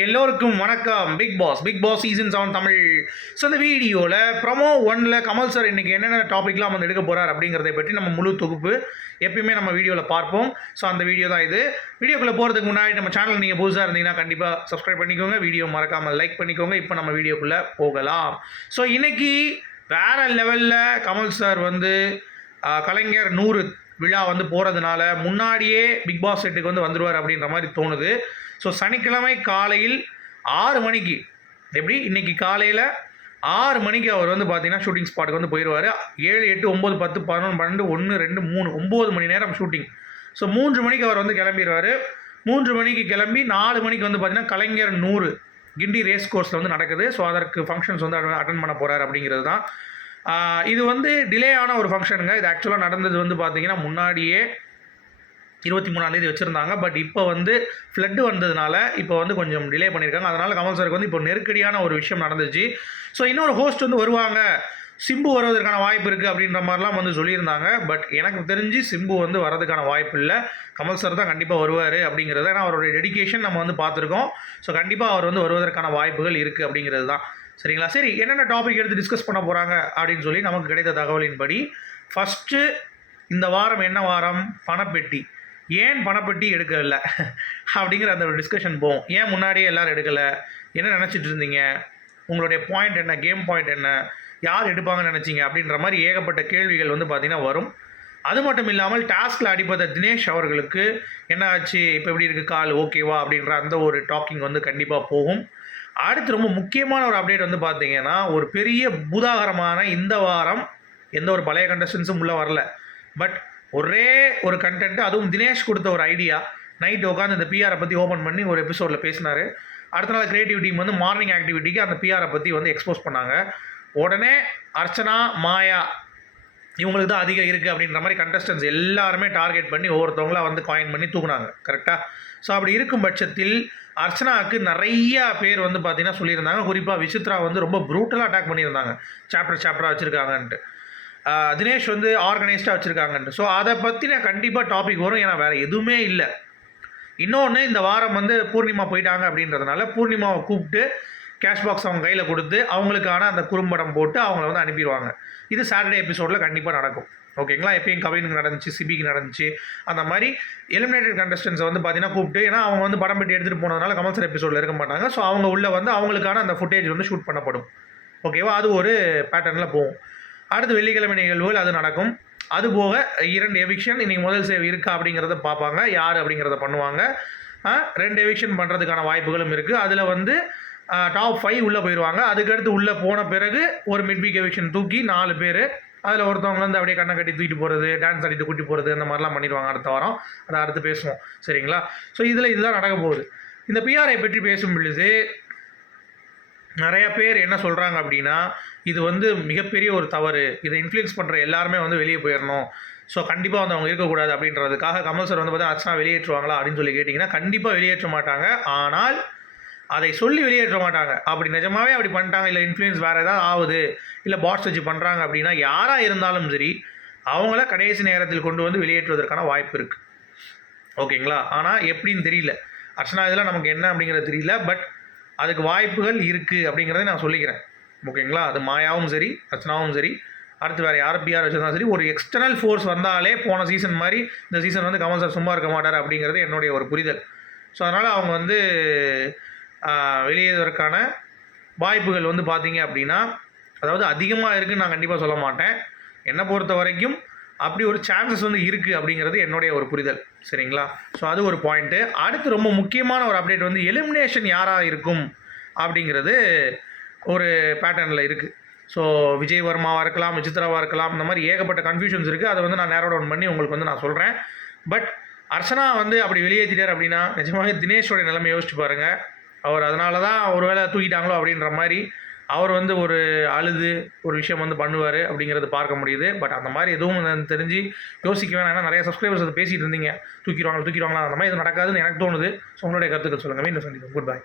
எல்லோருக்கும் வணக்கம். Big boss big boss season seven Tamil. So இந்த வீடியோவில் ப்ரமோ ஒனில் கமல் சார் இன்றைக்கி என்னென்ன டாப்பிக்லாம் வந்து எடுக்க போகிறார் அப்படிங்கிறத பற்றி நம்ம முழு தொகுப்பு எப்பயுமே நம்ம வீடியோவில் பார்ப்போம். ஸோ அந்த வீடியோ தான் இது. வீடியோக்குள்ளே போகிறதுக்கு முன்னாடி நம்ம சேனல் நீங்கள் புதுசாக இருந்தீங்கன்னா கண்டிப்பாக சப்ஸ்கிரைப் பண்ணிக்கோங்க. வீடியோ மறக்காமல் லைக் பண்ணிக்கோங்க. இப்போ நம்ம வீடியோக்குள்ளே போகலாம். ஸோ இன்றைக்கி வேறு லெவலில் கமல் சார் வந்து கலைஞர் நூறு விழா வந்து போகிறதுனால முன்னாடியே பிக் பாஸ் செட்டுக்கு வந்து வந்துடுவார் அப்படின்ற மாதிரி தோணுது. ஸோ சனிக்கிழமை காலையில் ஆறு மணிக்கு எப்படி? இன்னைக்கு காலையில் ஆறு மணிக்கு அவர் வந்து பார்த்தீங்கன்னா ஷூட்டிங் ஸ்பாட்டுக்கு வந்து போயிடுவார் ஏழு எட்டு ஒம்பது பத்து பதினொன்று பன்னெண்டு ஒன்று ரெண்டு மூணு ஒம்பது மணி நேரம் ஷூட்டிங் ஸோ மூன்று மணிக்கு அவர் வந்து கிளம்பிடுவார் மூன்று மணிக்கு கிளம்பி நாலு மணிக்கு வந்து பார்த்தீங்கன்னா கலைஞர் நூறு கிண்டி ரேஸ் கோர்ஸில் வந்து நடக்குது. ஸோ அதற்கு ஃபங்க்ஷன்ஸ் வந்து அட்டன் பண்ண போகிறார் அப்படிங்கிறது தான் இது வந்து டிலே ஆன ஒரு ஃபங்க்ஷனுங்க இது ஆக்சுவலாக நடந்தது வந்து பார்த்தீங்கன்னா முன்னாடியே இருபத்தி மூணாந்தேதி வச்சுருந்தாங்க. பட் இப்போ வந்து ஃப்ளட்டு வந்ததுனால இப்போ வந்து கொஞ்சம் டிலே பண்ணியிருக்காங்க அதனால் கமல் சாருக்கு வந்து இப்போ நெருக்கடியான ஒரு விஷயம் நடந்துச்சு. ஸோ இன்னொரு ஹோஸ்ட் வந்து வருவாங்க. சிம்பு வருவதற்கான வாய்ப்பு இருக்குது அப்படின்ற மாதிரிலாம் வந்து சொல்லியிருந்தாங்க. பட் எனக்கு தெரிஞ்சு சிம்பு வந்து வரதுக்கான வாய்ப்பு இல்லை. கமல் சார் தான் கண்டிப்பாக வருவார் அப்படிங்கிறது ஏன்னா அவருடைய டெடிகேஷன் நம்ம வந்து பார்த்துருக்கோம். ஸோ கண்டிப்பாக அவர் வந்து வருவதற்கான வாய்ப்புகள் இருக்குது அப்படிங்கிறது தான் சரிங்களா? சரி என்னென்ன டாபிக் எடுத்து டிஸ்கஸ் பண்ண போகிறாங்க அப்படின்னு சொல்லி நமக்கு கிடைத்த தகவலின்படி ஃபஸ்ட்டு இந்த வாரம் என்ன வாரம்? பணப்பெட்டி. ஏன் பணப்பெட்டி எடுக்கலை? அப்படிங்கிற அந்த ஒரு டிஸ்கஷன் போகும் ஏன் முன்னாடியே எல்லோரும் எடுக்கலை? என்ன நினச்சிட்டு இருந்தீங்க? உங்களுடைய பாயிண்ட் என்ன? கேம் பாயிண்ட் என்ன? யார் எடுப்பாங்கன்னு நினச்சிங்க? அப்படின்ற மாதிரி ஏகப்பட்ட கேள்விகள் வந்து பார்த்திங்கன்னா வரும். அது மட்டும் இல்லாமல் டாஸ்கில் அடிப்பட்ட தினேஷ் அவர்களுக்கு என்ன ஆச்சு? இப்போ எப்படி இருக்குது கால் ஓகேவா அப்படின்ற அந்த ஒரு டாக்கிங் வந்து கண்டிப்பாக போகும். அடுத்து ரொம்ப முக்கியமான ஒரு அப்டேட் வந்து பார்த்தீங்கன்னா ஒரு பெரிய பூதாகரமான இந்த வாரம் எந்த ஒரு பழைய கண்டஸ்டன்ஸும் உள்ளே வரல. பட் ஒரே ஒரு கண்டென்ட் அதுவும் தினேஷ் கொடுத்த ஒரு ஐடியா நைட் உட்காந்து இந்த பிஆரை பற்றி ஓப்பன் பண்ணி ஒரு எபிசோடில் பேசினார். அடுத்த நாள் கிரியேட்டிவ் டீம் வந்து மார்னிங் ஆக்டிவிட்டிக்கு அந்த பிஆரை பற்றி வந்து எக்ஸ்போஸ் பண்ணாங்க. உடனே அர்ச்சனா மாயா இவங்களுக்கு தான் அதிகம் இருக்குது அப்படின்ற மாதிரி கண்டஸ்டன்ஸ் எல்லாருமே டார்கெட் பண்ணி ஒவ்வொருத்தவங்களாம் வந்து காயின் பண்ணி தூக்குனாங்க கரெக்டாக ஸோ அப்படி இருக்கும் பட்சத்தில் அர்ச்சனாவுக்கு நிறைய பேர் வந்து பார்த்தீங்கன்னா சொல்லியிருந்தாங்க. குறிப்பாக விசித்ரா வந்து ரொம்ப ப்ரூட்டலாக அட்டாக் பண்ணியிருந்தாங்க. சாப்டர் சாப்டராக வச்சுருக்காங்கன்ட்டு. தினேஷ் வந்து ஆர்கனைஸ்டாக வச்சுருக்காங்கன்ட்டு. ஸோ அதை பற்றின கண்டிப்பாக டாபிக் வரும். ஏன்னா வேறு எதுவுமே இல்லை. இன்னொன்று இந்த வாரம் வந்து பூர்ணிமா போயிட்டாங்க அப்படின்றதுனால பூர்ணிமாவை கூப்பிட்டு கேஷ் பாக்ஸ் அவங்க கையில் கொடுத்து அவங்களுக்கான அந்த குறும்படம் போட்டு அவங்கள வந்து அனுப்பிடுவாங்க. இது சாட்டர்டே எபிசோடில் கண்டிப்பாக நடக்கும். ஓகேங்களா எப்பயும் கவினுக்கு நடந்துச்சு சிபிக்கு நடந்துச்சு அந்த மாதிரி எலிமினேட்டட் கண்டஸ்டன்ஸை வந்து பார்த்தீங்கன்னா கூப்பிட்டு ஏன்னா அவங்க வந்து படம் பெட்டி எடுத்துகிட்டு போனதுனால கமல்சர் எபிசோடில் இருக்க மாட்டாங்க. ஸோ அவங்க உள்ளே வந்து அவங்களுக்கான அந்த ஃபுட்டேஜ் வந்து ஷூட் பண்ணப்படும். ஓகேவா அது ஒரு பேட்டர்னில் போகும். அடுத்து வெள்ளிக்கிழமை நிகழ்வுகள் அது நடக்கும். அது போக இரண்டு எவிக்ஷன் இன்றைக்கி முதல் சேவை இருக்கா அப்படிங்கிறத பார்ப்பாங்க. யார் அப்படிங்கிறத பண்ணுவாங்க. ரெண்டு எவிக்ஷன் பண்ணுறதுக்கான வாய்ப்புகளும் இருக்குது அதில் வந்து டாப் ஃபைவ் உள்ளே போயிடுவாங்க அதுக்கடுத்து உள்ளே போன பிறகு ஒரு மிட் வீக் எவிக்ஷன் தூக்கி நாலு பேர் அதில் ஒருத்தவங்க வந்து அப்படியே கண்ணை கட்டி தூக்கிட்டு போகிறது டான்ஸ் ஆடிட்டு கூட்டி போகிறது அந்த மாதிரிலாம் பண்ணிடுவாங்க அடுத்த வாரம். அதை அடுத்து பேசுவோம். சரிங்களா? ஸோ இதில் இதுதான் நடக்க போகுது. இந்த பிஆர்ஐ பற்றி பேசும் பொழுது நிறைய பேர் என்ன சொல்கிறாங்க அப்படின்னா இது வந்து மிகப்பெரிய ஒரு தவறு. இதை இன்ஃப்ளூயன்ஸ் பண்ணுற எல்லாருமே வந்து வெளியே போயிடணும். ஸோ கண்டிப்பாக வந்து அவங்க இருக்கக்கூடாது அப்படின்றதுக்காக கமல் சார் வந்து பார்த்தா அர்ச்சனா வெளியேற்றுவாங்களா? அப்படின்னு சொல்லி கேட்டிங்கன்னா கண்டிப்பாக வெளியேற்ற மாட்டாங்க. ஆனால் அதை சொல்லி வெளியேற்ற மாட்டாங்க. அப்படி நிஜமாவே அப்படி பண்ணிட்டாங்க. இல்லை இன்ஃப்ளூயன்ஸ் வேறு ஏதாவது ஆகுது. இல்லை பாட்ஸ் வச்சு பண்ணுறாங்க அப்படின்னா யாராக இருந்தாலும் சரி அவங்கள கடைசி நேரத்தில் கொண்டு வந்து வெளியேற்றுவதற்கான வாய்ப்பு இருக்குது ஓகேங்களா? ஆனால் எப்படின்னு தெரியல. அர்ச்சனா இதெல்லாம் நமக்கு என்ன அப்படிங்கிறது தெரியல. பட் அதுக்கு வாய்ப்புகள் இருக்குது அப்படிங்கிறத நான் சொல்லிக்கிறேன். ஓகேங்களா? அது மாயாவும் சரி அர்ச்சனாவும் சரி அடுத்து வேறு யார் பிஆர் வச்சிருந்தாலும் சரி ஒரு எக்ஸ்டர்னல் ஃபோர்ஸ் வந்தாலே போன சீசன் மாதிரி இந்த சீசன் வந்து கமல் சார் சும்மா இருக்க மாட்டார் அப்படிங்கிறது என்னுடைய ஒரு புரிதல். ஸோ அதனால் அவங்க வந்து வெளியேறுவதற்கான வாய்ப்புகள் வந்து பார்த்திங்க அப்படின்னா அதாவது அதிகமாக இருக்குதுன்னு நான் கண்டிப்பாக சொல்ல மாட்டேன். என்னை பொறுத்த வரைக்கும் அப்படி ஒரு சான்சஸ் வந்து இருக்குது அப்படிங்கிறது என்னுடைய ஒரு புரிதல். சரிங்களா? ஸோ அது ஒரு பாயிண்ட்டு அடுத்து ரொம்ப முக்கியமான ஒரு அப்டேட் வந்து எலிமினேஷன் யாராக இருக்கும் அப்படிங்கிறது ஒரு பேட்டர்னில் இருக்குது ஸோ விஜய் வர்மாவாக இருக்கலாம் விசித்ராவாக இருக்கலாம் இந்த மாதிரி ஏகப்பட்ட கன்ஃபியூஷன்ஸ் இருக்குது அதை வந்து நான் நேரோ டவுன் பண்ணி உங்களுக்கு வந்து நான் சொல்கிறேன் பட் அர்ச்சனா வந்து அப்படி வெளியேற்றிட்டார் அப்படின்னா நிஜமாகவே தினேஷோட நிலைமை யோசிச்சு பாருங்கள் அவர் அதனால தான் ஒருவேளை தூக்கிட்டாங்களோ அப்படின்ற மாதிரி அவர் வந்து ஒரு அழுது ஒரு விஷயம் வந்து பண்ணுவார் அப்படிங்கிறது பார்க்க முடியுது. பட் அந்த மாதிரி எதுவும் எனக்கு தெரிஞ்சு யோசிக்க வேணாம். ஏன்னா நிறைய சப்ஸ்கிரைபர்ஸ் அதை பேசிட்டு இருந்தீங்க. தூக்கிடுவாங்க தூக்கிடுவாங்களா அந்த மாதிரி எதுவும் நடக்காதுன்னு எனக்கு தோணுது. ஸோ உங்களுடைய கருத்துக்கள் சொல்லுங்கள் மீண்டும் சந்திப்போம். Good bye